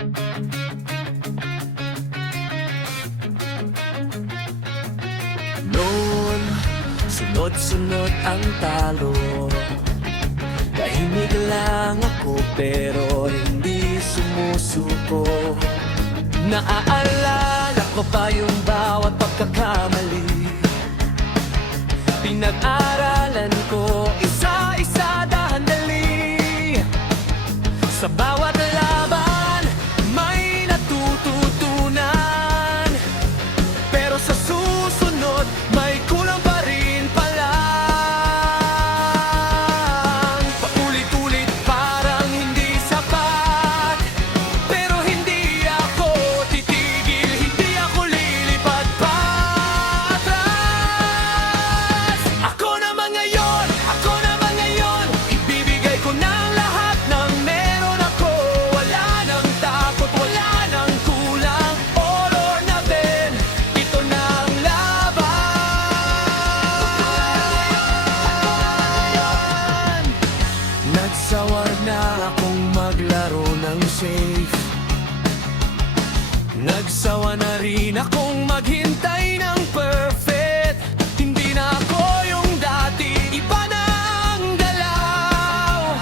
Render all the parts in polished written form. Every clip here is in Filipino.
Noon, sunod-sunod ang talo. Tahimik lang ako pero hindi sumusuko. Naaalala ko pa yung bawat pagkakamali. Pinag-aralan ko isa-isa dahan-dali. Sa bawat laban, may natututunan. Pero sa susunod, may kulang pa rin pala. Paulit-ulit parang hindi sapat. Pero hindi ako titigil, hindi ako lilipat pa atras. Ako naman ngayon, ibibigay ko ng lahat ng meron ako. Wala nang takot, wala nang kulang. All or nothing, ito na ang laban. Nagsawa na akong maglaro ng safe. Nagsawa na rin akong maghintay ng perfect. Hindi na ako yung dati, iba na ang galaw.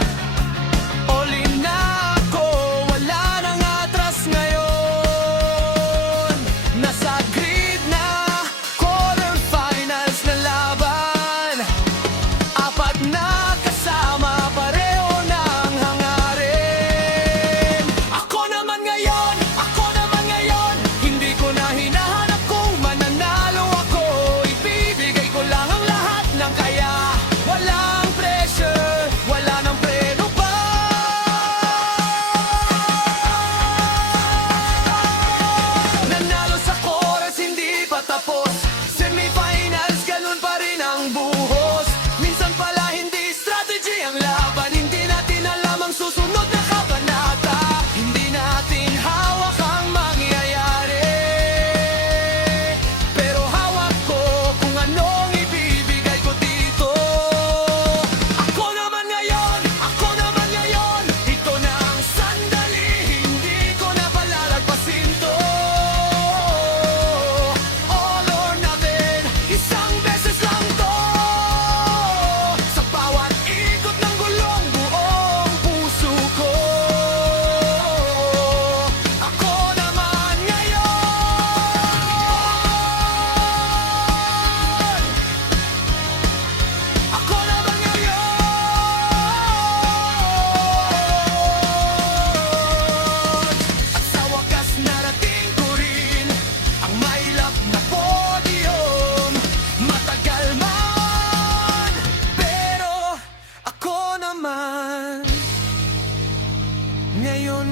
All in na ako, wala nang atras ngayon. Nasa grid na, quarterfinals na laban. Apat na kasama, pareho ng hangarin. Ako naman ngayon, hindi ko na hinahanap kung mananalo ako. Ibibigay ko lang ang lahat ng kaya. Walang pressure, wala nang preno pa. Nanalo sa chorus, hindi pa tapos. Semifinals, ganun pa rin ang buhos. Minsan pala hindi strategy ang laban. Hindi natin alam ang susunod na kabanata. Hindi natin hawak ang mangyayari. Pero hawak ko kung anong ibibigay ko dito. Ako naman ngayon, ito na ang sandali. Hindi ko na palalagpasin to. All or nothing, isang beses lang to. Sa bawat ikot ng gulong, buong puso ko. Ako naman ngayon. Ako naman ngayon. At sa wakas narating ko rin ang mailap na podium. Matagal man, pero ako naman ngayon.